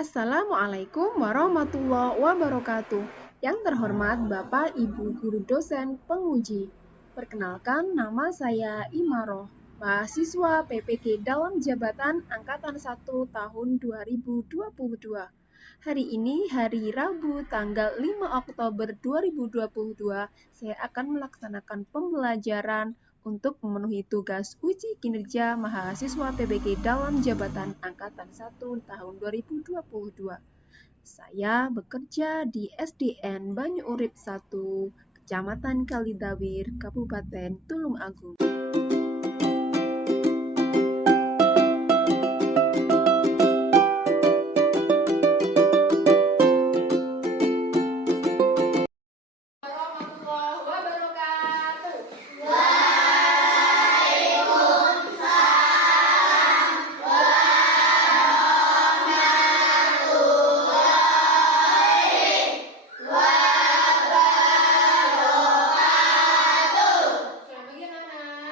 Assalamualaikum warahmatullahi wabarakatuh. Yang terhormat Bapak Ibu Guru Dosen Penguji. Perkenalkan, nama saya Imaroh, mahasiswa PPG dalam jabatan Angkatan 1 tahun 2022. Hari ini hari Rabu tanggal 5 Oktober 2022, saya akan melaksanakan pembelajaran untuk memenuhi tugas uji kinerja mahasiswa PPG dalam jabatan Angkatan 1 tahun 2022. Saya bekerja di SDN Banyu Urip 1, Kecamatan Kalidawir, Kabupaten Tulung Agung. Warahmatullahi wabarakatuh. Selamat pagi anak-anak.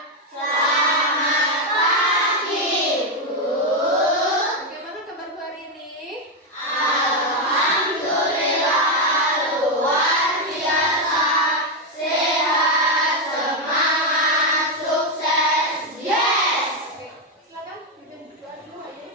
Bagaimana kabarmu hari ini? Silakan pimpin berdoa dulu ayo.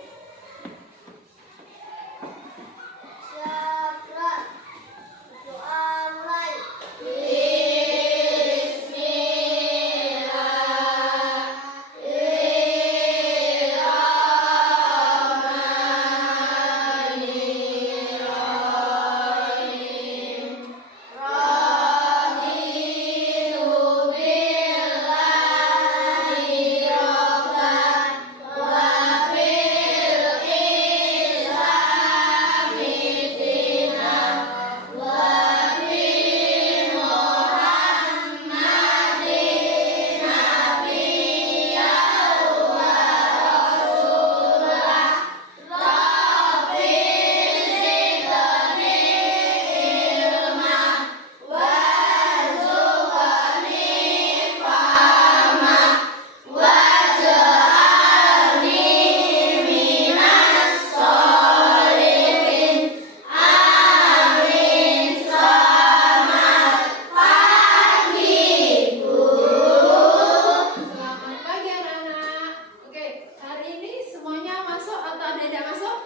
Selamat pagi anak-anak. Oke, hari ini semuanya masuk atau ada yang tidak masuk?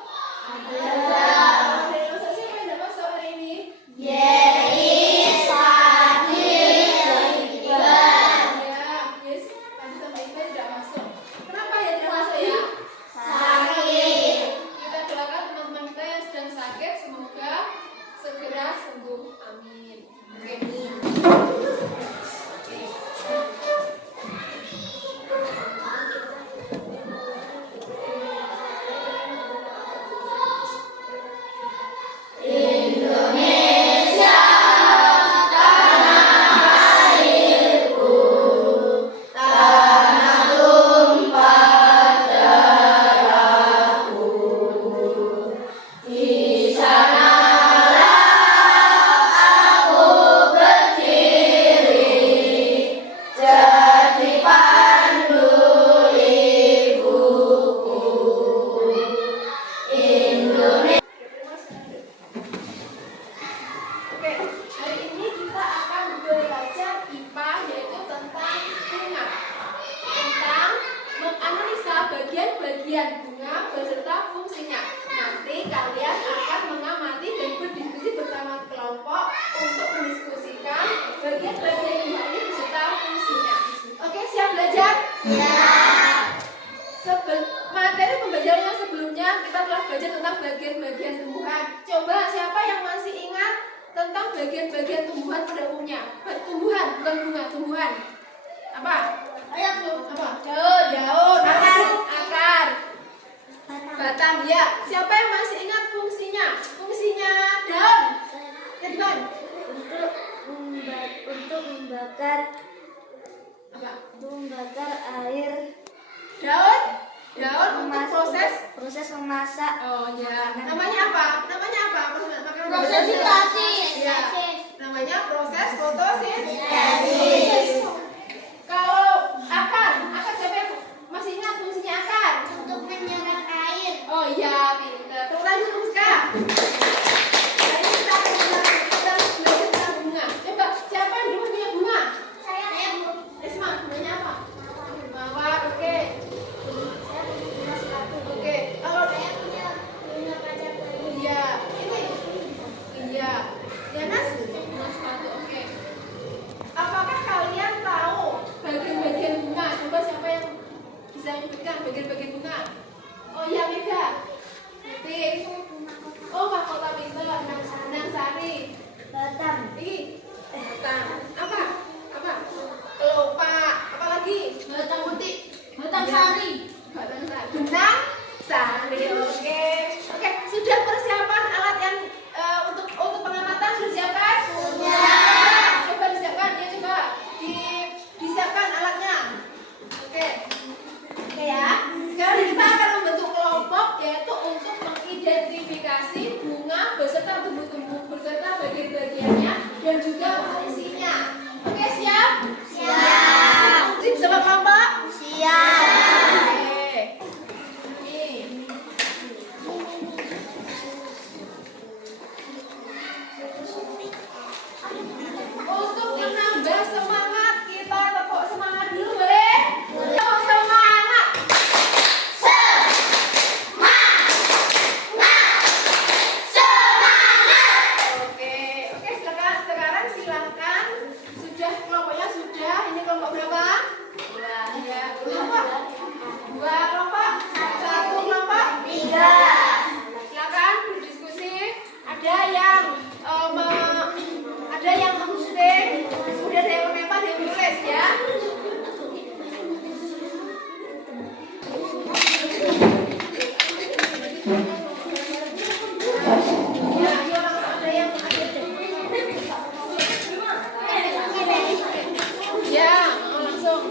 Ada. Ada yang masuk, siapa yang tidak masuk hari ini? Ya, yes, tadi sampai Iban tidak masuk. Kenapa ya tidak masuk ya? Kita doakan teman-teman kita yang sedang sakit, semoga segera sembuh. Amin. Oke. Oke, hari ini kita akan belajar IPA yaitu tentang bunga. Tentang menganalisa bagian-bagian bunga beserta fungsinya. Nanti kalian akan mengamati dan berdiskusi bersama kelompok untuk mendiskusikan bagian-bagian bunga ini beserta fungsinya. Oke, siap belajar? Materi pembelajaran yang sebelumnya kita telah belajar tentang bagian-bagian tumbuhan. Coba siapa yang masih ingat tentang bagian-bagian tumbuhan pada umumnya? Tumbuhan, bukan bunga, tumbuhan. Apa? Apa? Daun, akar, batang. Ya. Siapa yang masih ingat fungsinya? Fungsinya daun. Kedon. Untuk membakar Apa? air, Daun untuk proses memasak. Oh ya. Namanya apa? Fotosintesis. Ya. Namanya proses fotosintesis. Kalau akar siapa yang masih ingat fungsinya akar? Untuk menyerap air. Oh iya, pintar. Terus lanjut Muska. dan juga isinya. Oke, siap? Siap. Sip, sama kelompok? Siap. Oke. Nih. Untuk menambah semangat, kita tepuk semangat dulu, boleh? Tepuk semangat. Oke, sekarang sudah kelompoknya sudah. Ini kelompok berapa? Dua. Kelompok? Dua kelompok? Satu kelompok? Tiga. Silakan berdiskusi. Ada yang memposting, kemudian ada yang melempar, ada yang menulis ya. Ya, ayo langsung ada yang ya, langsung.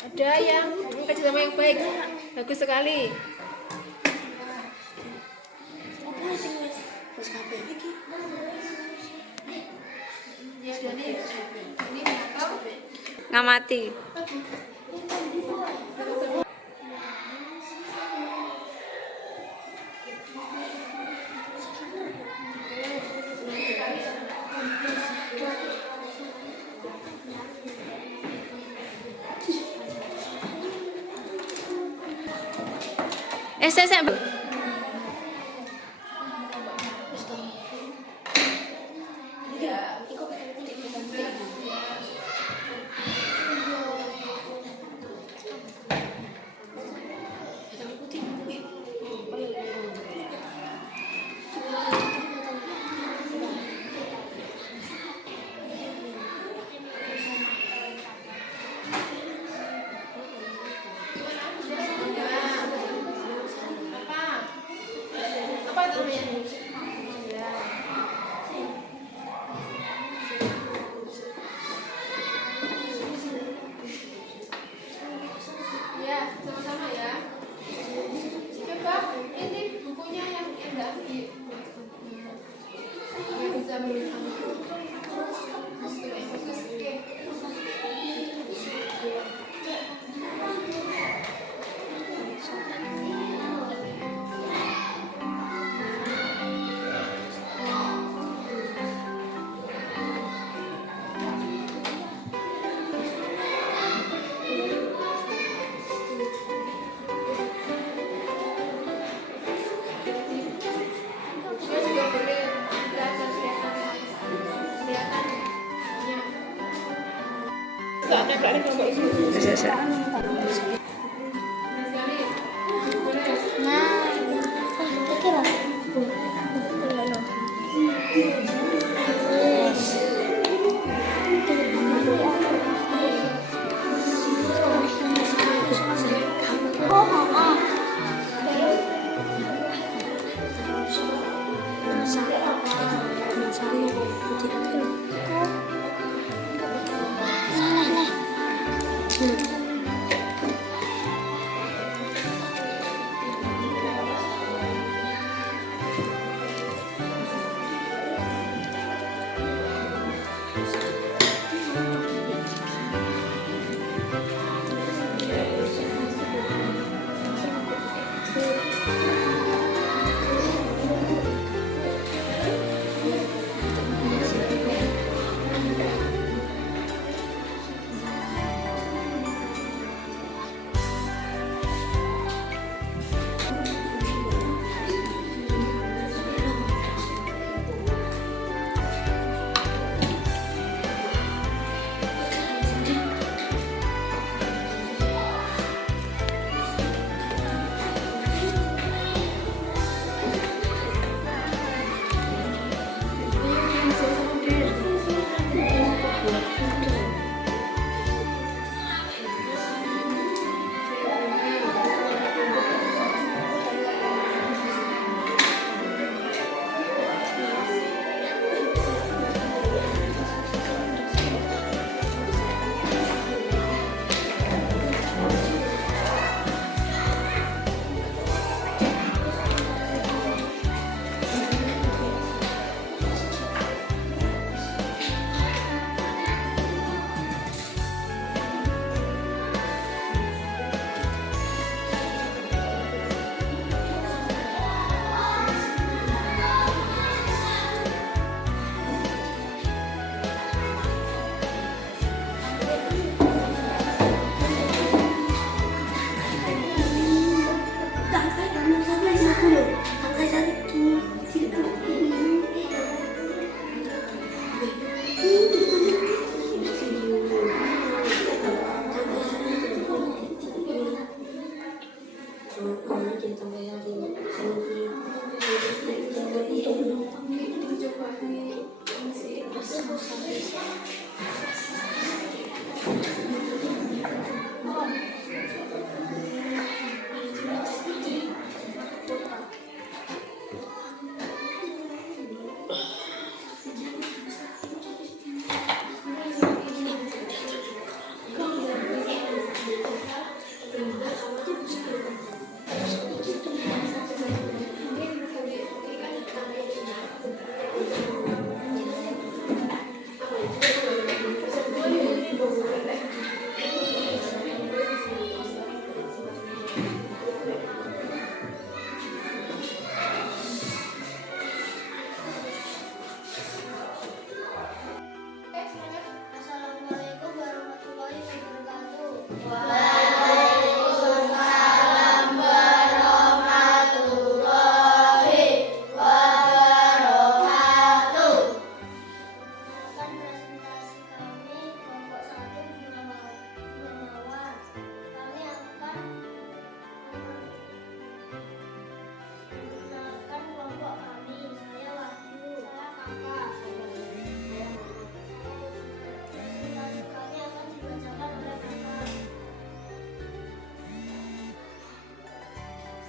Ada yang kerjasama yang baik, bagus sekali. Ya, jadi ini Ngamati. Saya apa namanya? Ya, sama-sama ya. Coba ini bukunya yang enggak di bisa melihat. Oke. Dia juga boleh kita kelihatan. Saatnya kalian kelompok itu. Sekali. Boleh. Akan presentasi kami kelompok 1 Gunawan. Kami akan memperkenalkan kelompok kami. Saya Wahyu. Saya Kakak. Presentasi kami akan dibacakan oleh Kakak.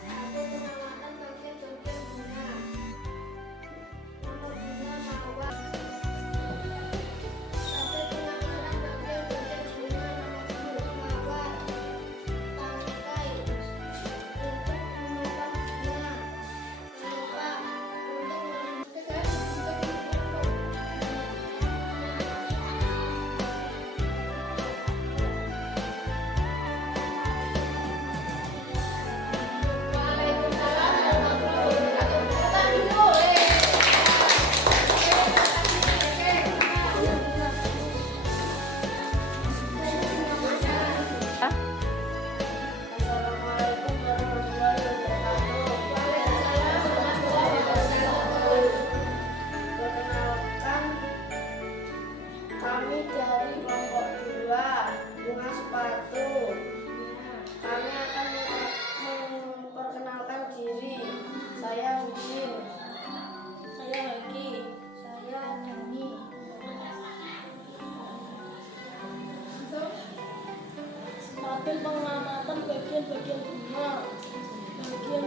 Satu, pengamatan bagian-bagian bunga. Nomor bunga mawar. Sampai pengamatan bagian-bagian bunga nomor mawar. Tangkai untuk menopang bunga. Pelupa untuk Waalaikumsalam warahmatullahi wabarakatuh. Kita dulu, Assalamualaikum warahmatullahi wabarakatuh. Perkenalkan, kami dari kelompok 2 Bunga Sepatu. Kami akan memperkenalkan diri. Saya Udin. Saya Haki. Saya Dani. Tabel pengamatan bagian-bagian bunga. Bagian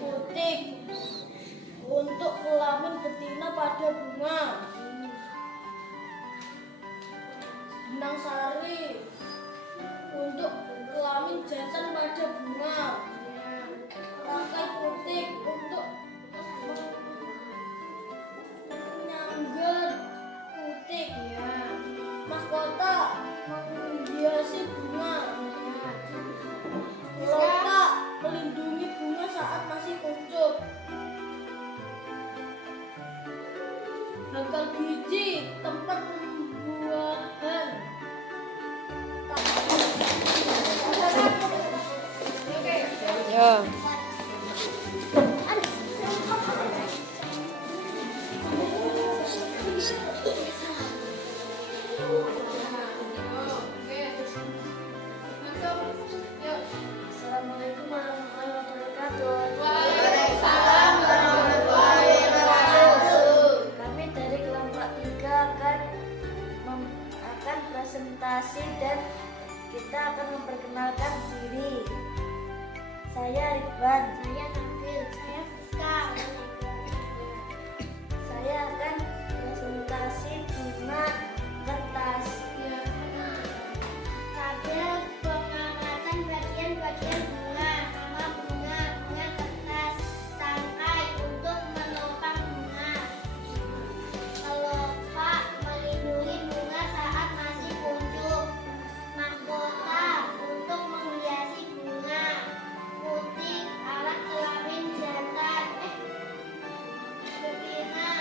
putik untuk kelamin betina pada bunga. Benang sari untuk kelamin jantan pada bunga. Rangkai putik untuk menyangga putik. Mahkota menghiasi bunga. Loka melindungi bunga saat masih kuncup. Bakal biji tempat pembuahan. Ya. Assalamualaikum warahmatullahi wabarakatuh. Waalaikumsalam warahmatullahi wabarakatuh. Kami dari kelompok 3 akan presentasi dan kita akan memperkenalkan diri. Saya Ridwan. Saya Nabil. Saya Fuska. Saya akan presentasi bunga kertas. Tabel pengamatan bagian-bagian bunga. Nama bunga, bunga kertas. Tangkai untuk menopang bunga. Kelopak melindungi bunga saat masih kuncup. Mahkota untuk menghiasi bunga. Putik alat kelamin jantan. Betina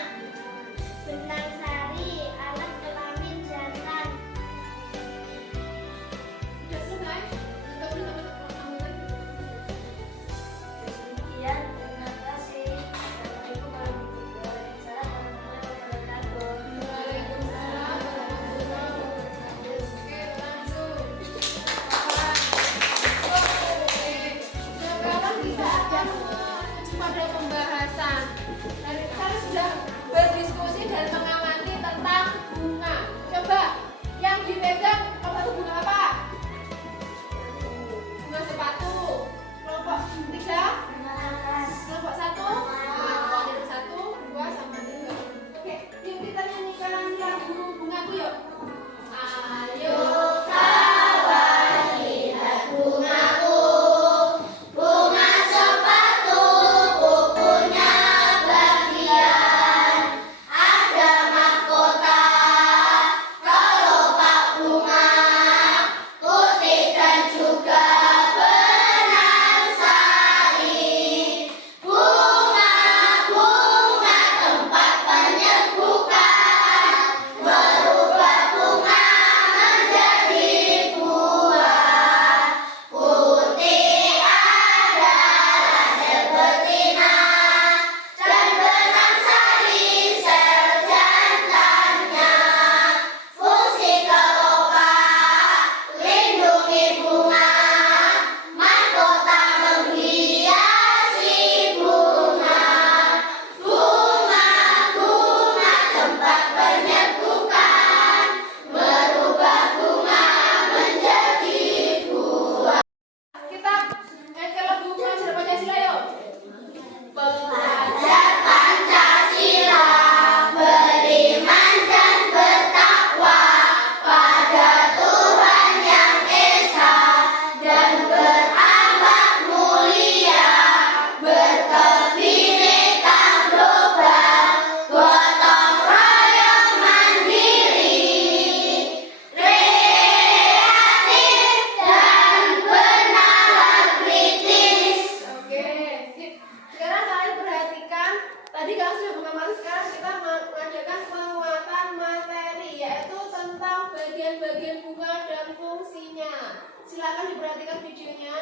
Silakan diperhatikan videonya.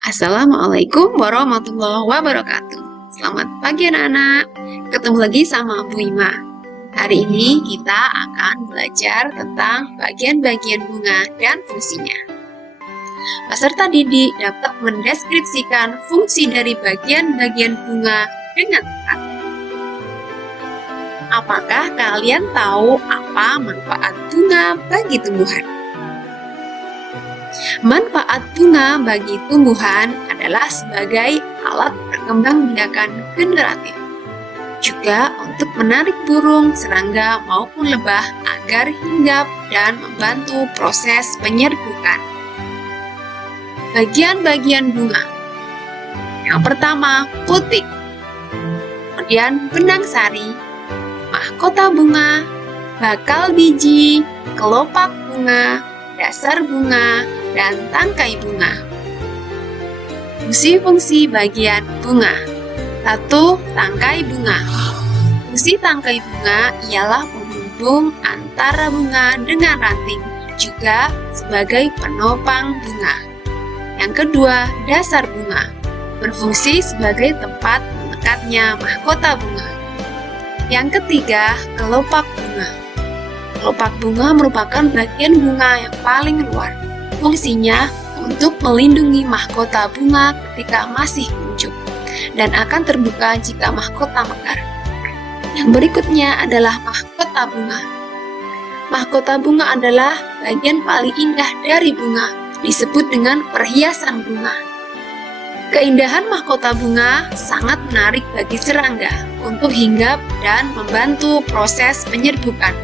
Assalamualaikum warahmatullahi wabarakatuh. Selamat pagi anak-anak. Ketemu lagi sama Bu Ima. Hari ini kita akan belajar tentang bagian-bagian bunga dan fungsinya. Peserta didik dapat mendeskripsikan fungsi dari bagian-bagian bunga dengan tepat. Apakah kalian tahu apa manfaat bunga bagi tumbuhan? Manfaat bunga bagi tumbuhan adalah sebagai alat perkembangbiakan generatif. Juga untuk menarik burung, serangga, maupun lebah agar hinggap dan membantu proses penyerbukan. Bagian-bagian bunga. Yang pertama, putik. Kemudian benang sari, mahkota bunga, bakal biji, kelopak bunga, dasar bunga, dan tangkai bunga. Fungsi-fungsi bagian bunga. 1. Tangkai bunga. Fungsi tangkai bunga ialah penghubung antara bunga dengan ranting, juga sebagai penopang bunga. Yang kedua, dasar bunga. Berfungsi sebagai tempat melekatnya mahkota bunga. Yang ketiga, kelopak bunga. Kelopak bunga merupakan bagian bunga yang paling luar. Fungsinya untuk melindungi mahkota bunga ketika masih kuncup dan akan terbuka jika mahkota mekar. Yang berikutnya adalah mahkota bunga. Mahkota bunga adalah bagian paling indah dari bunga, disebut dengan perhiasan bunga. Keindahan mahkota bunga sangat menarik bagi serangga untuk hinggap dan membantu proses penyerbukan.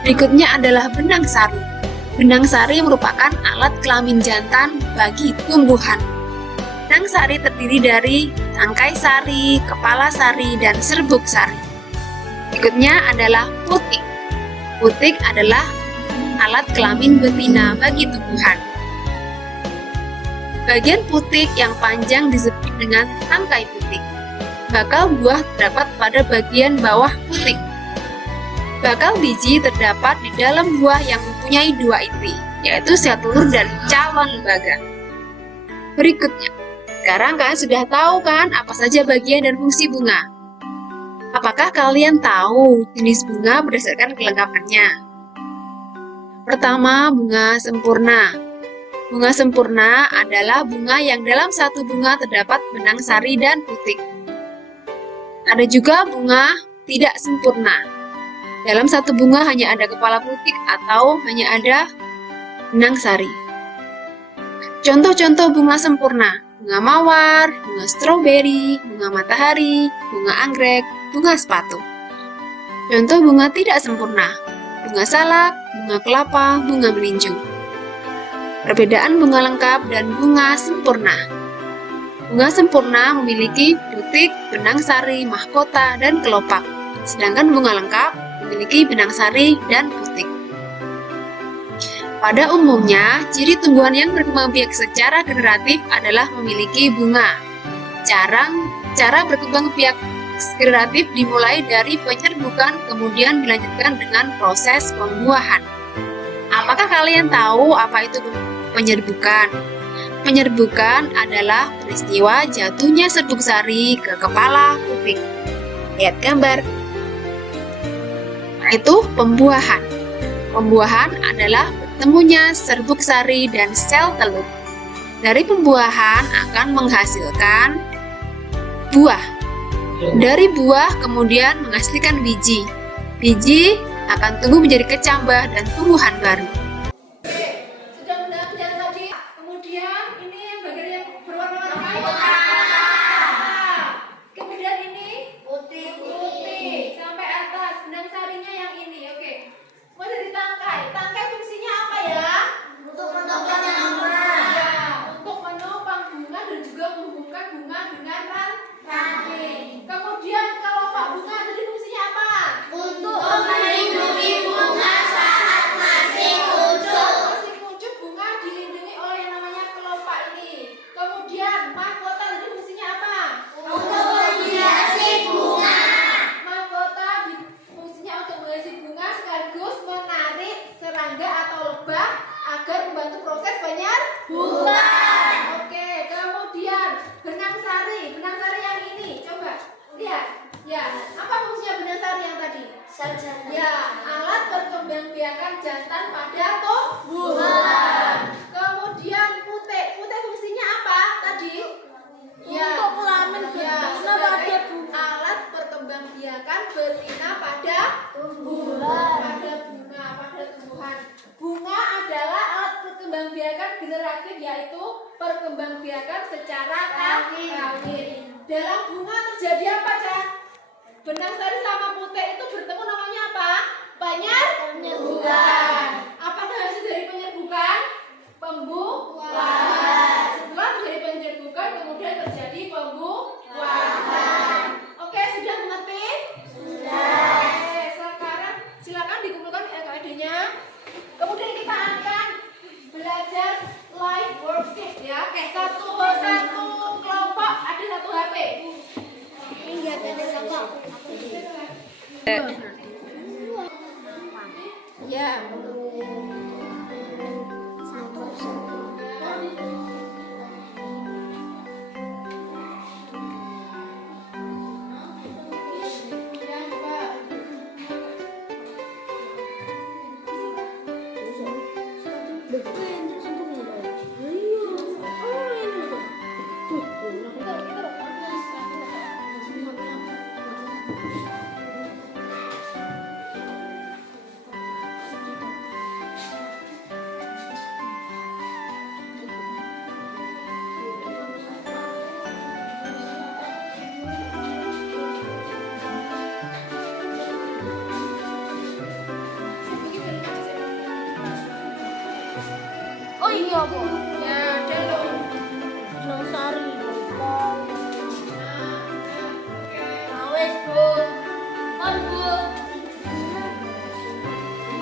Berikutnya adalah benang sari. Benang sari merupakan alat kelamin jantan bagi tumbuhan. Benang sari terdiri dari tangkai sari, kepala sari, dan serbuk sari. Berikutnya adalah putik. Putik adalah alat kelamin betina bagi tumbuhan. Bagian putik yang panjang disebut dengan tangkai putik. Bakal buah terdapat pada bagian bawah putik. Bakal biji terdapat di dalam buah yang mempunyai 2 inti, yaitu sel telur dan calon lembaga. Berikutnya, sekarang kalian sudah tahu kan apa saja bagian dan fungsi bunga? Apakah kalian tahu jenis bunga berdasarkan kelengkapannya? Pertama, bunga sempurna. Bunga sempurna adalah bunga yang dalam satu bunga terdapat benang sari dan putik. Ada juga bunga tidak sempurna. Dalam satu bunga hanya ada kepala putik atau hanya ada benang sari. Contoh-contoh bunga sempurna: bunga mawar, bunga stroberi, bunga matahari, bunga anggrek, bunga sepatu. Contoh bunga tidak sempurna: bunga salak, bunga kelapa, bunga melinju. Perbedaan bunga lengkap dan bunga sempurna. Bunga sempurna memiliki putik, benang sari, mahkota, dan kelopak. Sedangkan bunga lengkap memiliki benang sari dan putik. Pada umumnya, ciri tumbuhan yang berkembang biak secara generatif adalah memiliki bunga. Cara berkembang biak generatif dimulai dari penyerbukan, kemudian dilanjutkan dengan proses pembuahan. Apakah kalian tahu apa itu penyerbukan? Penyerbukan adalah peristiwa jatuhnya serbuk sari ke kepala putik. Lihat gambar. Itu pembuahan. Pembuahan adalah bertemunya serbuk sari dan sel telur. Dari pembuahan akan menghasilkan buah. Dari buah kemudian menghasilkan biji. Biji akan tumbuh menjadi kecambah dan tumbuhan baru. Sudah mendengar tadi? Kemudian ini yang bagian yang berwarna-warni. Kemudian ini putih sampai atas. Benang sarinya yang ini. Oke. Mau dari tangkai. Tangkai fungsinya apa ya? Untuk menopang bunga. Ya, untuk menopang bunga dan juga menghubungkan bunga dengan ranting. Kemudian kelopak bunga tadi fungsinya apa? Untuk melindungi bunga saat masih kuncup. Masih kuncup, bunga dilindungi oleh yang namanya kelopak ini. Kemudian mahkota tadi fungsinya apa? Untuk menghiasi bunga. Mahkota fungsinya untuk menghiasi bunga. diubah agar membantu proses penyerbukan. Oke, kemudian benang sari yang ini, coba lihat. Ya, apa fungsinya benang sari yang tadi? Sarjana. Ya, alat perkembangbiakan jantan pada tumbuhan. Kemudian putih fungsinya apa tadi? Ya, Untuk kelamin ya, betina pada sebagai bunga. alat perkembangbiakan betina pada Tumbuhan. pada tumbuhan. Bunga adalah alat perkembangbiakan generatif, yaitu perkembangbiakan secara kawin. Dalam bunga terjadi apa, Cak? Benang sari sama putih itu bertemu, namanya apa? Penyerbukan. Apakah hasil dari penyerbukan? Pembuahan. Setelah terjadi penyerbukan, kemudian terjadi pembuahan. Oke, sudah mengerti? Sudah. Oke, sekarang silakan dikumpulkan LKD-nya. Kemudian kita akan belajar live worksheet ya. Satu kelompok ada satu HP. Enggak ada sama. Ya. Oh iya, Bu. Ya, ada loh. Benang sari. Oke. Wes, Bu. Kan, Bu.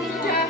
Sudah.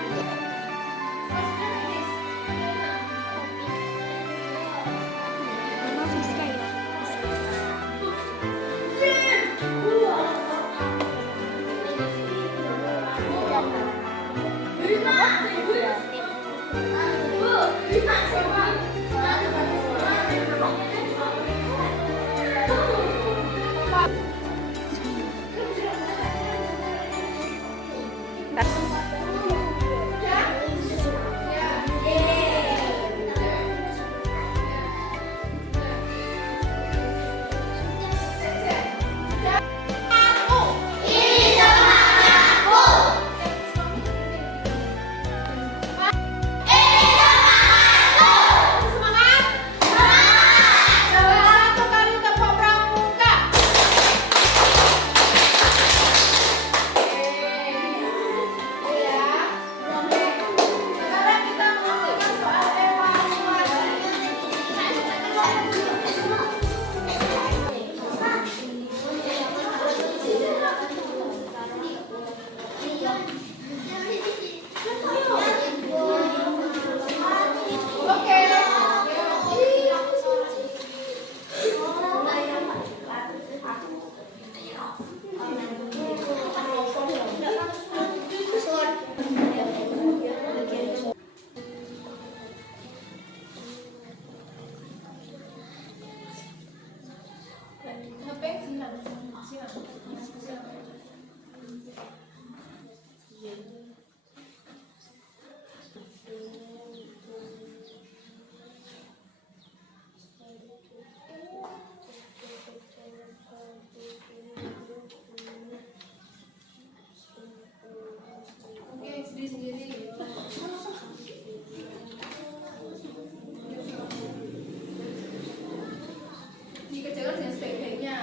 Dikerjakan dengan sebaik-baiknya.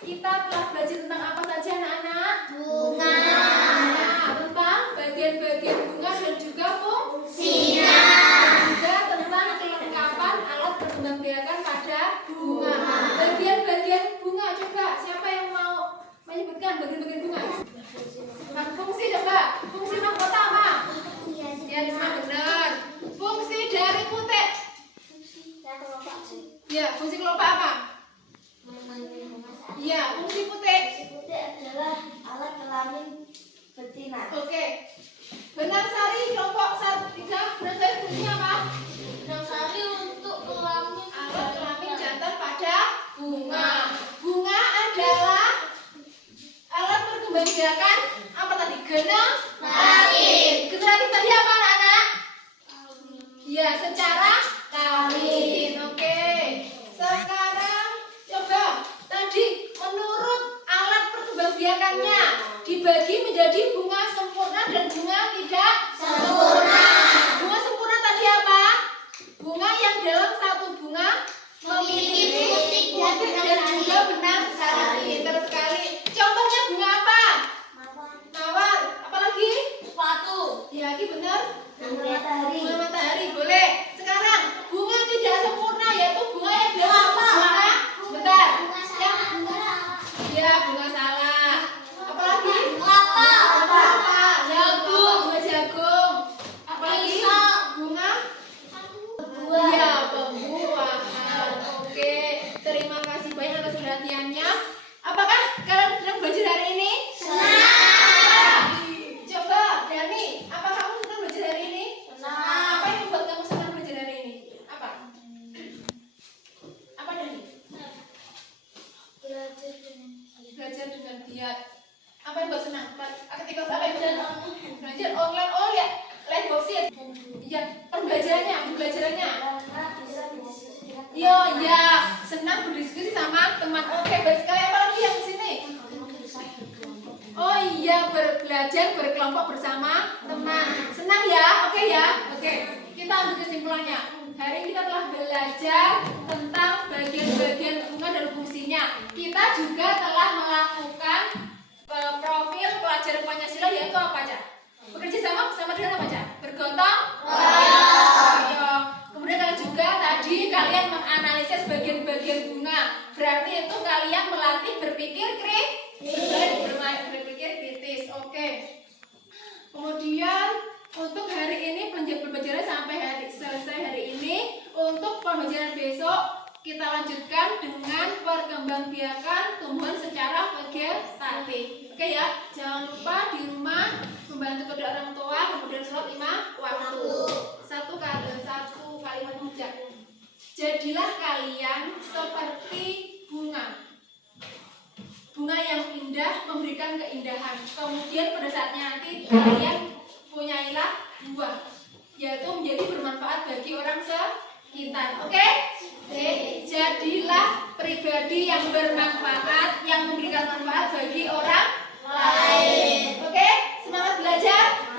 Kita telah belajar tentang apa saja, anak-anak? Bunga. Nah, tentang bagian-bagian bunga dan juga fungsinya. Juga Fungsi kelopak apa? Iya, fungsi putik. Putih adalah alat kelamin betina. Oke. Benang sari kelompok 3. Benang sari fungsinya apa? Benang sari untuk kelamin Alat kelamin jantan pada bunga. Bunga adalah alat perkembangbiakan apa tadi? Generasi. Generasi tadi apa anak-anak? Ya, secara kawin. Oke. Sekarang coba tadi menurut alat perkembangbiakannya dibagi menjadi bunga sempurna dan bunga tidak sempurna. Bunga sempurna tadi apa? Bunga yang dalam satu bunga memiliki putik dan juga benang sari. Terus sekali. Contohnya bunga apa? Mawar. Apalagi? sepatu. Ya, ini benar. Bunga matahari. Bunga matahari boleh. Sekarang bunga tidak sempurna yaitu bunga yang dalam bunga. Bentar. Yang ya bunga salak. Apalagi? Apa? Jagung. Bunga jagung. Apalagi? Bunga? Iya, pembuahan. Oke. Terima kasih banyak atas perhatiannya. Apakah kalian sedang belajar hari ini? Senang. Coba, Dani, apa kamu senang belajar hari ini? Apa yang membuat kamu senang belajar hari ini? Apa? Apa Dani? Belajar dengan giat. Apa yang buat senang? Ketika apa yang belajar? Belajar online. Oh ya, live boxing. Iya, pembelajarannya. Bisa berdiskusi dengan Yo, ya, senang berdiskusi sama teman. Oke, baik sekali. Apa lagi yang di sini? Oh iya, belajar berkelompok bersama teman. Senang ya? Oke ya? Oke. Kita ambil kesimpulannya. Hari ini kita telah belajar tentang bagian-bagian bunga dan fungsinya. Kita juga telah melakukan profil pelajaran Pancasila, yaitu apa aja? Bekerja sama dengan apa aja? Bergotong royong. Kemudian kalian juga tadi kalian menganalisis bagian-bagian bunga. Berarti itu kalian melatih berpikir berpikir kritis. Oke. Kemudian untuk hari ini pembelajaran sampai selesai hari ini. Untuk pembelajaran besok kita lanjutkan dengan perkembangbiakan tumbuhan secara vegetatif. Oke ya, jangan lupa di rumah membantu kedua orang tua, kemudian sholat 5 waktu. Satu kalimat mujak. Jadilah kalian seperti bunga. Bunga yang indah memberikan keindahan. Kemudian pada saatnya nanti kalian punyailah buah, yaitu menjadi bermanfaat bagi orang sekitar. Oke? Jadilah pribadi yang bermanfaat, yang memberikan manfaat bagi orang lain. Oke? Semangat belajar.